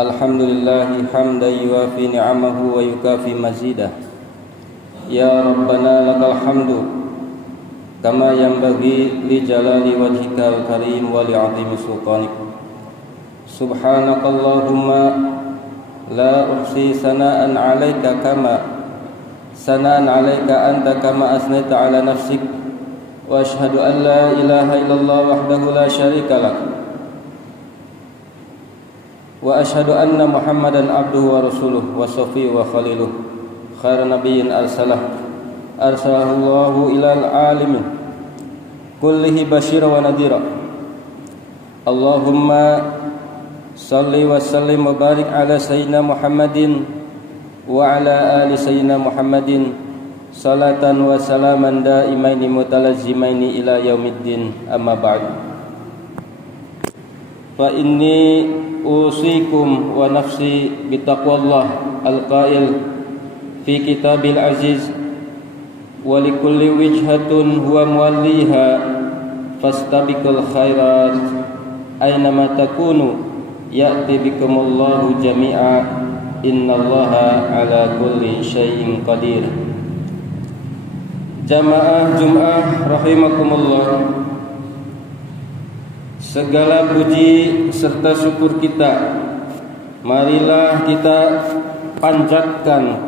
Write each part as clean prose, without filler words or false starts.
Alhamdulillahi hamdan yuwafi ni'amahu wa yukafi mazidah. Ya Rabbana lakal hamdu kama yanbaghi li jalali wajhikal karim wa li'azimi sultanik. Subhanakallahumma la uhsi sana'an 'alaika kama sana'an 'alaika anta kama asnaita 'ala nafsik. Wa ashhadu an la ilaha illallah wahdahu la syarika lak. Wa ashhadu anna Muhammadan abduhu wa rasuluh wa safiyuhu wa khaliluh khairan nabiyyin arsalahu Allahu ilal alamin kullihi basyira wa nadhira. Allahumma salli wa sallim wa barik ala sayyidina Muhammadin wa ala ali sayyidina Muhammadin salatan wa salaman daimaini mutalazzimaini ila yaumiddin. Amma ba'du. Fa inni usikum wa nafsi bitaqwallah al-qail fi kitabil aziz wa likulli wijhatun huwa muwalliha fastabiqul khairat aynama takunu ya'ti bikumullahu jami'a innallaha ala kulli syai'in qadir. Jamaah Jum'ah rahimakumullah, segala puji serta syukur kita marilah kita panjatkan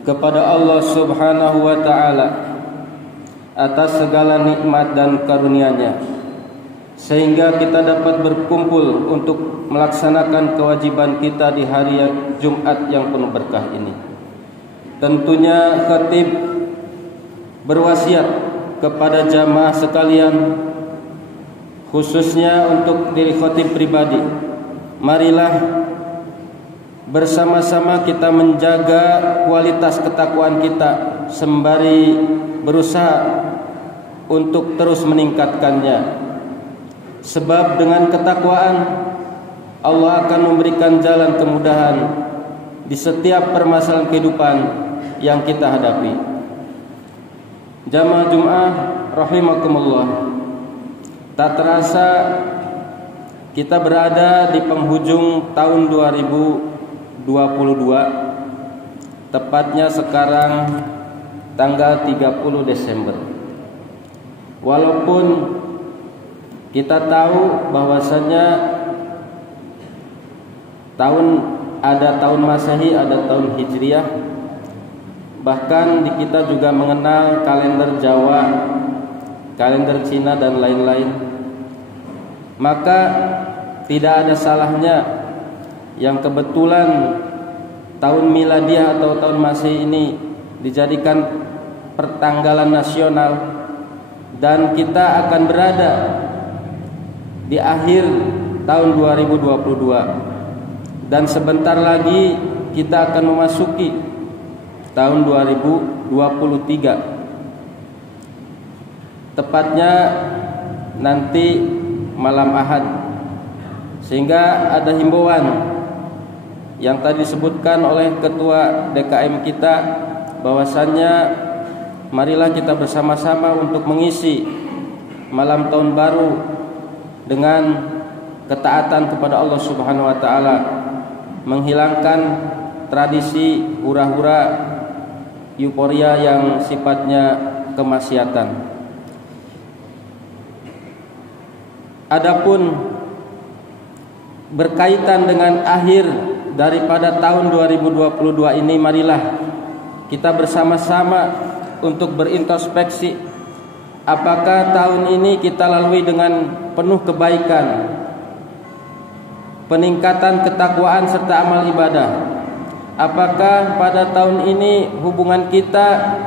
kepada Allah Subhanahu wa ta'ala atas segala nikmat dan karunia-Nya, sehingga kita dapat berkumpul untuk melaksanakan kewajiban kita di hari Jumat yang penuh berkah ini. Tentunya khatib berwasiat kepada jamaah sekalian, khususnya untuk diri khatib pribadi, marilah bersama-sama kita menjaga kualitas ketakwaan kita sembari berusaha untuk terus meningkatkannya. Sebab dengan ketakwaan Allah akan memberikan jalan kemudahan di setiap permasalahan kehidupan yang kita hadapi. Jamaah Jum'ah rahimakumullah, tak terasa kita berada di penghujung tahun 2022, tepatnya sekarang tanggal 30 Desember. Walaupun kita tahu bahwasanya ada tahun Masehi, ada tahun Hijriah, bahkan di kita juga mengenal kalender Jawa, kalender Cina dan lain-lain. Maka tidak ada salahnya yang kebetulan tahun miladiah atau tahun Masehi ini dijadikan pertanggalan nasional, dan kita akan berada di akhir tahun 2022, dan sebentar lagi kita akan memasuki tahun 2023, tepatnya nanti malam Ahad. Sehingga ada himbauan yang tadi disebutkan oleh ketua DKM kita, bahwasannya marilah kita bersama-sama untuk mengisi malam tahun baru dengan ketaatan kepada Allah Subhanahu wa taala, menghilangkan tradisi hura-hura euforia yang sifatnya kemaksiatan. Adapun berkaitan dengan akhir daripada tahun 2022 ini, marilah kita bersama-sama untuk berintrospeksi, apakah tahun ini kita lalui dengan penuh kebaikan, peningkatan ketakwaan serta amal ibadah. Apakah pada tahun ini hubungan kita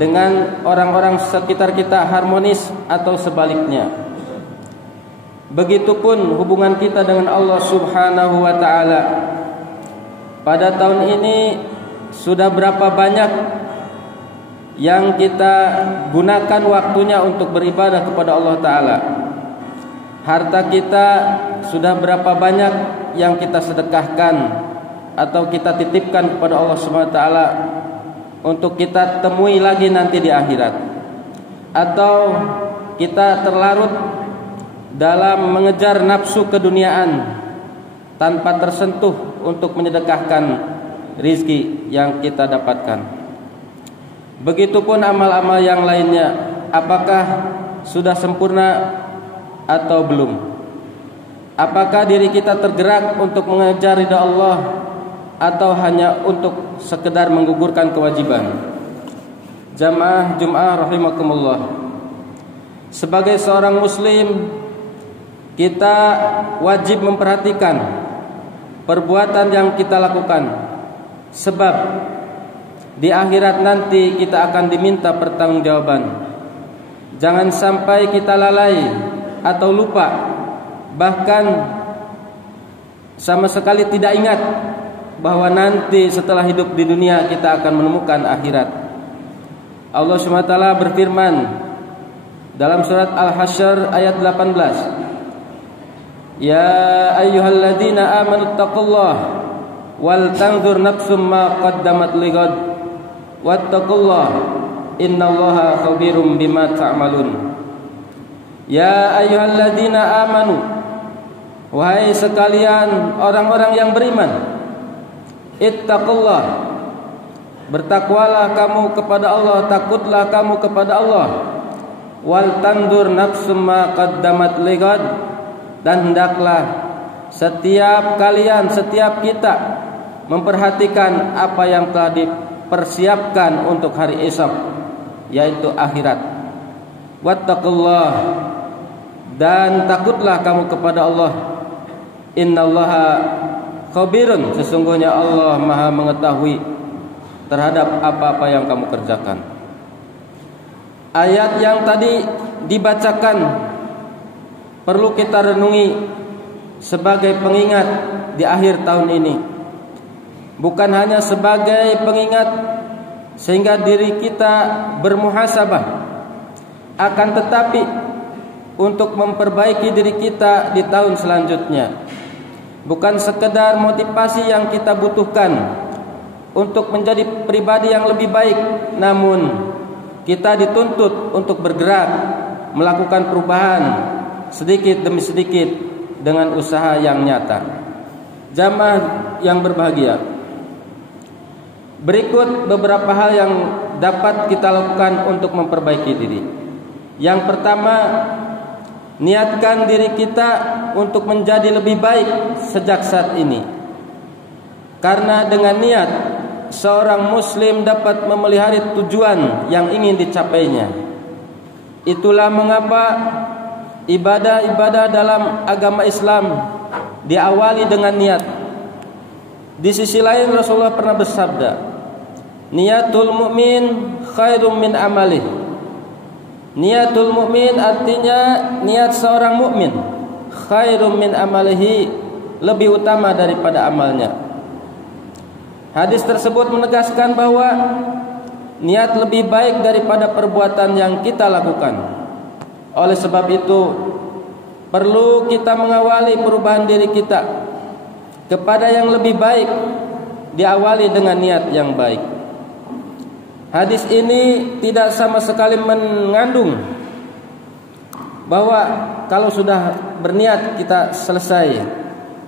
dengan orang-orang sekitar kita harmonis atau sebaliknya? Begitupun hubungan kita dengan Allah Subhanahu wa taala. Pada tahun ini sudah berapa banyak yang kita gunakan waktunya untuk beribadah kepada Allah taala? Harta kita sudah berapa banyak yang kita sedekahkan atau kita titipkan kepada Allah Subhanahu wa taala untuk kita temui lagi nanti di akhirat? Atau kita terlarut dalam mengejar nafsu keduniaan tanpa tersentuh untuk menyedekahkan rizki yang kita dapatkan? Begitupun amal-amal yang lainnya, apakah sudah sempurna atau belum? Apakah diri kita tergerak untuk mengejar ridha Allah atau hanya untuk sekedar menggugurkan kewajiban? Jamaah Jumat rahimakumullah, sebagai seorang muslim kita wajib memperhatikan perbuatan yang kita lakukan, sebab di akhirat nanti kita akan diminta pertanggungjawaban. Jangan sampai kita lalai atau lupa, bahkan sama sekali tidak ingat bahwa nanti setelah hidup di dunia kita akan menemukan akhirat. Allah SWT berfirman dalam surat Al-Hasyr ayat 18, Ya ayyuhalladzina amanu taqullaha wal tanzur nafsum ma qaddamat lighad wattaqullaha innallaha khabirum bima ta'malun. Ya ayyuhalladzina amanu, wahai sekalian orang-orang yang beriman, ittaqullah, bertakwalah kamu kepada Allah, takutlah kamu kepada Allah. Wal tandur nafsum ma qaddamat lighad, dan hendaklah setiap kalian, setiap kita memperhatikan apa yang telah dipersiapkan untuk hari esok, yaitu akhirat. Wattaqullah, dan takutlah kamu kepada Allah. Innallaha khabirun, sesungguhnya Allah Maha mengetahui terhadap apa-apa yang kamu kerjakan. Ayat yang tadi dibacakan perlu kita renungi sebagai pengingat di akhir tahun ini. Bukan hanya sebagai pengingat sehingga diri kita bermuhasabah, akan tetapi untuk memperbaiki diri kita di tahun selanjutnya. Bukan sekedar motivasi yang kita butuhkan untuk menjadi pribadi yang lebih baik, namun kita dituntut untuk bergerak, melakukan perubahan sedikit demi sedikit dengan usaha yang nyata. Jamaah yang berbahagia, berikut beberapa hal yang dapat kita lakukan untuk memperbaiki diri. Yang pertama, niatkan diri kita untuk menjadi lebih baik sejak saat ini. Karena dengan niat, seorang muslim dapat memelihara tujuan yang ingin dicapainya. Itulah mengapa ibadah-ibadah dalam agama Islam diawali dengan niat. Di sisi lain Rasulullah pernah bersabda, niatul mu'min khairum min amalih. Niatul mu'min artinya niat seorang mukmin khairum min amalihi, lebih utama daripada amalnya. Hadis tersebut menegaskan bahwa niat lebih baik daripada perbuatan yang kita lakukan. Oleh sebab itu perlu kita mengawali perubahan diri kita kepada yang lebih baik, diawali dengan niat yang baik. Hadis ini tidak sama sekali mengandung bahwa kalau sudah berniat kita selesai,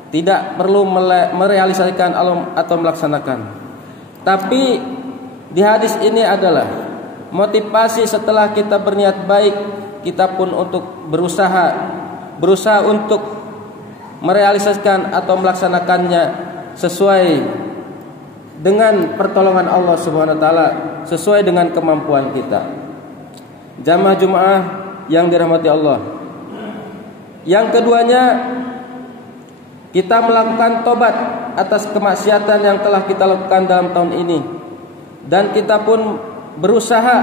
tidak perlu merealisasikan atau melaksanakan. Tapi di hadis ini adalah motivasi setelah kita berniat baik, kita pun untuk berusaha untuk merealisasikan atau melaksanakannya sesuai dengan pertolongan Allah Subhanahu wa taala, sesuai dengan kemampuan kita. Jamaah Jumat yang dirahmati Allah. Yang keduanya, kita melakukan tobat atas kemaksiatan yang telah kita lakukan dalam tahun ini, dan kita pun berusaha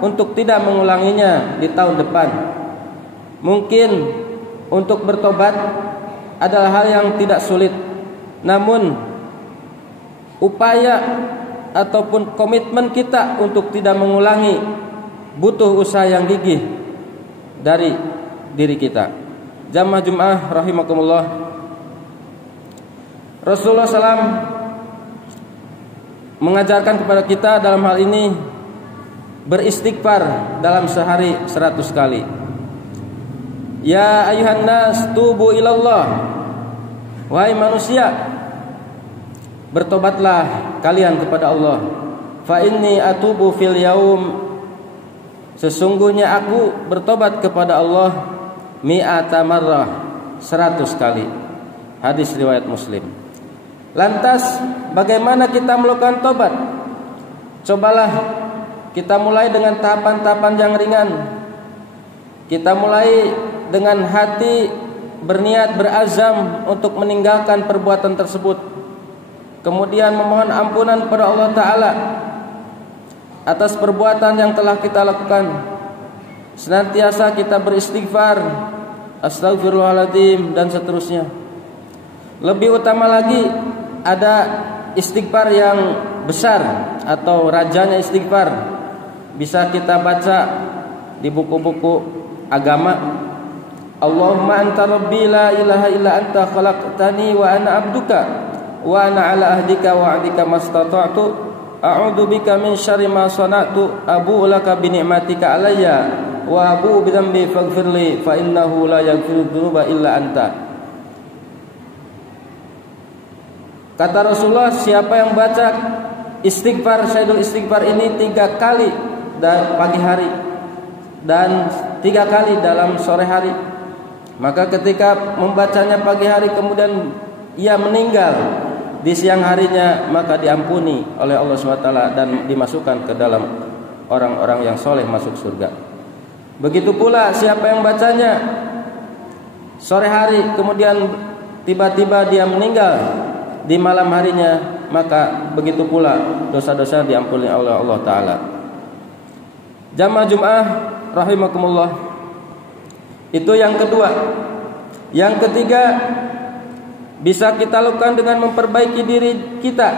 untuk tidak mengulanginya di tahun depan. Mungkin untuk bertobat adalah hal yang tidak sulit, namun upaya ataupun komitmen kita untuk tidak mengulangi butuh usaha yang gigih dari diri kita. Jamaah Jumat rahimakumullah. Rasulullah SAW mengajarkan kepada kita dalam hal ini beristighfar dalam sehari 100 kali. Ya ayuhan nas tubu ilallah. Wahai manusia, bertobatlah kalian kepada Allah. Fa inni atubu fil yaum. Sesungguhnya aku bertobat kepada Allah mi'ata marrah, 100 kali. Hadis riwayat Muslim. Lantas bagaimana kita melakukan tobat? Cobalah kita mulai dengan tahapan-tahapan yang ringan. Kita mulai dengan hati berniat berazam untuk meninggalkan perbuatan tersebut. Kemudian memohon ampunan kepada Allah Ta'ala atas perbuatan yang telah kita lakukan. Senantiasa kita beristighfar, astagfirullahaladzim, dan seterusnya. Lebih utama lagi, ada istighfar yang besar atau rajanya istighfar. Bisa kita baca di buku-buku agama. Allahumma anta rabbi la ilaha illa anta khalaqtani wa ana abduka wa ana ala ahdika wa ahdika mastata'tu a'udzu bika min syarri ma sana'tu abu'u laka bi ni'matika alayya wa abu'u bi dhanbi faghfirli fa innahu la yaghfiru dzunuba illa anta. Kata Rasulullah, siapa yang baca istighfar, Sayyidul Istighfar ini 3 kali pagi hari dan 3 kali dalam sore hari, maka ketika membacanya pagi hari kemudian ia meninggal di siang harinya, maka diampuni oleh Allah SWT dan dimasukkan ke dalam orang-orang yang soleh masuk surga. Begitu pula siapa yang bacanya sore hari kemudian tiba-tiba dia meninggal di malam harinya, maka begitu pula dosa-dosa diampuni oleh Allah Ta'ala. Jamaah Jum'ah rahimakumullah. Itu yang kedua. Yang ketiga, bisa kita lakukan dengan memperbaiki diri kita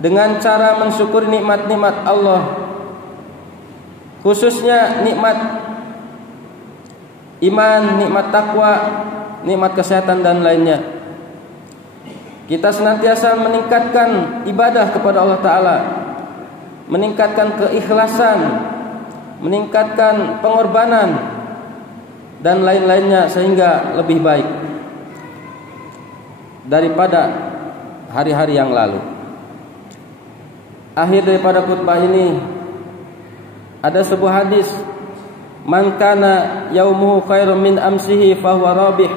dengan cara mensyukuri nikmat-nikmat Allah, khususnya nikmat iman, nikmat takwa, nikmat kesehatan dan lainnya. Kita senantiasa meningkatkan ibadah kepada Allah Ta'ala, meningkatkan keikhlasan, meningkatkan pengorbanan dan lain-lainnya sehingga lebih baik daripada hari-hari yang lalu. Akhir daripada khutbah ini ada sebuah hadis, man kana yaumuhu khairum min amsihi fahuwa rabih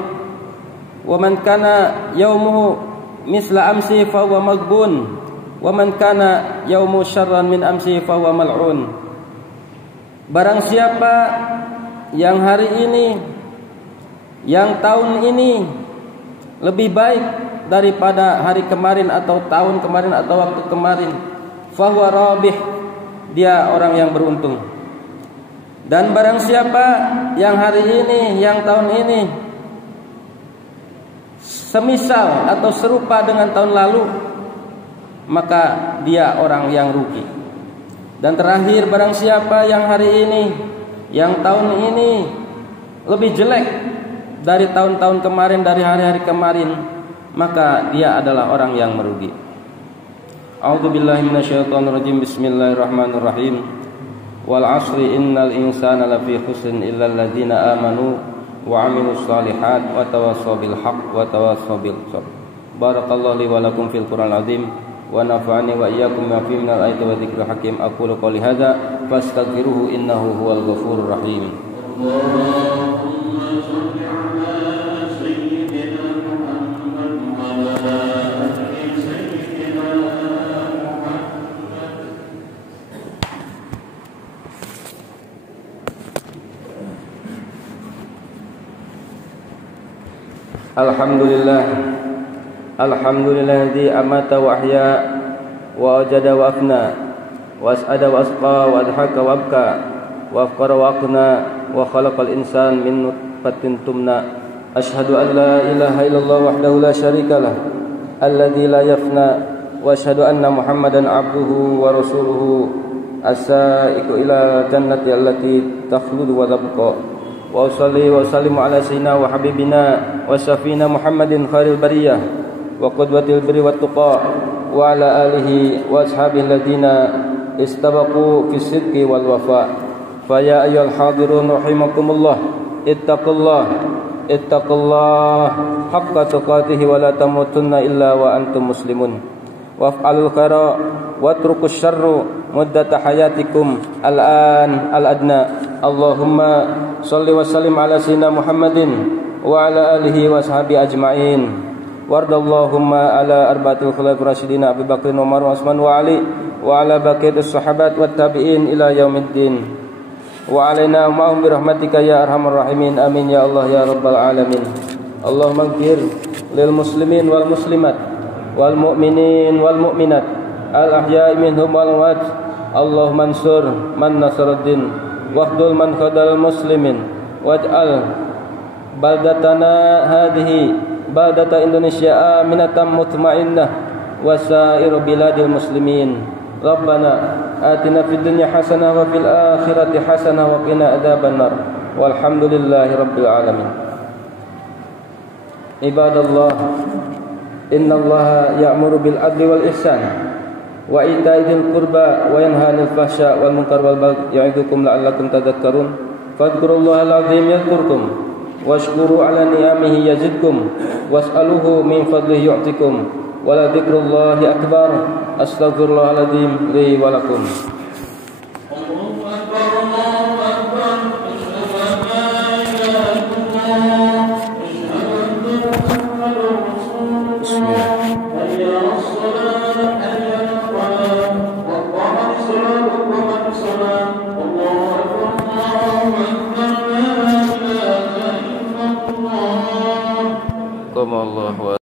wa man kana yaumuhu misla amsi fa huwa maghbun wa man kana yaumu syarran min amsi fa huwa mal'un. Barang siapa yang hari ini, yang tahun ini lebih baik daripada hari kemarin atau tahun kemarin atau waktu kemarin, fa huwa rabih, dia orang yang beruntung. Dan barang siapa yang hari ini, yang tahun ini semisal atau serupa dengan tahun lalu, maka dia orang yang rugi. Dan terakhir, barang siapa yang hari ini, yang tahun ini lebih jelek dari tahun-tahun kemarin, dari hari-hari kemarin, maka dia adalah orang yang merugi. A'udzu billahi minasyaitonir rajim. Bismillahirrahmanirrahim. Wal 'ashri innal insana lafi khusrin illal ladzina amanu wa 'amilus shalihat wa tawassaw bil haqq wa tawassaw bil sabr. Barakallahu li wa lakum fil Qur'anil azim wa nafa'ani wa iyyakum bima fihi minal ayati wa dzikril hakim. Aqulu qouli hadza fastaghfiruhu innahu huwal ghafurur rahim. Allahumma shalli 'ala sayyidina Muhammad wa ala ali sayyidina Muhammad. Alhamdulillah, alhamdulilladzi amata wa ahya wa ajada wa afna wa as'ada wa asqa wa adhaka wa abka wa afqara wa aqna wa khalaqal insan min nutfatin tumna. Ashhadu an la ilaha illallah wahdahu la syarika lah alladzi la yafna wa ashhadu anna Muhammadan abduhu wa rasuluhu as-sa'iqu ila jannati allati takhludu wa tabqa. Wa usalli wa sallimu ala sayyidina wa habibina wa safina Muhammadin khairil bariyah wa qudwatil birri wat tuqa wa ala alihi wa ashabihi alladziina istabaqu fis sidqi wal wafa. Fa ya ayyuhal hadirun rahimakumullah ittaqullah haqqa tuqatih wa la tamutunna illa wa antum muslimun. Waf'alul khaira watrukus syarra muddata hayatikum al-an al-adna. Allahumma shalli wa sallim ala sayyidina Muhammadin wa ala alihi wa sahbihi ajma'in. Wardallahumma ala arba'atil khulafa'ir rasyidin Abu Bakr, Umar, Utsman wa Ali wa ala baqiyatis sahabat wat tabi'in ila yaumiddin. Wa alaina ma'hum bi rahmatika ya arhamar rahimin. Amin ya Allah ya rabbal alamin. Allahumma ighfir lil muslimin wal muslimat wal mu'minin wal mu'minat al ahya'i minhum wal amwat. Allahumma ansur man nasaraddin waqdul man khadal muslimin waj'al baldatana hadhihi baldata Indonesia aminatan mutmainnah wa sa'ir biladil muslimin. Rabbana atina fid dunya hasanah wa fil akhirati hasanah wa qina adzabannar. Walhamdulillahi rabbil alamin. Ibadallah, innallaha ya'muru bil adli wal ihsan wa ita'i dzil qurba wa yanha 'anil fahsya wal munkar wal baghi ya'idukum la'allakum tadhakkarun. Fadhkurullahal 'azim yadhkurkum washkuru 'ala ni'amihi yazidkum was'aluhu min fadlihi yu'tikum wa la dzikrullahi akbar. Astaghfirullahal 'azim li wa lakum. Allahu akbar, Allahu akbar. Asyhadu an la ilaha illallah wa asyhadu anna Muhammadar rasulullah. Hayya 'alas shalah, hayya 'alal falah, wa qamatis shalah, wa qamatis shalah. Allahu akbar, Allahu akbar, la ilaha illallah. Qama Allahu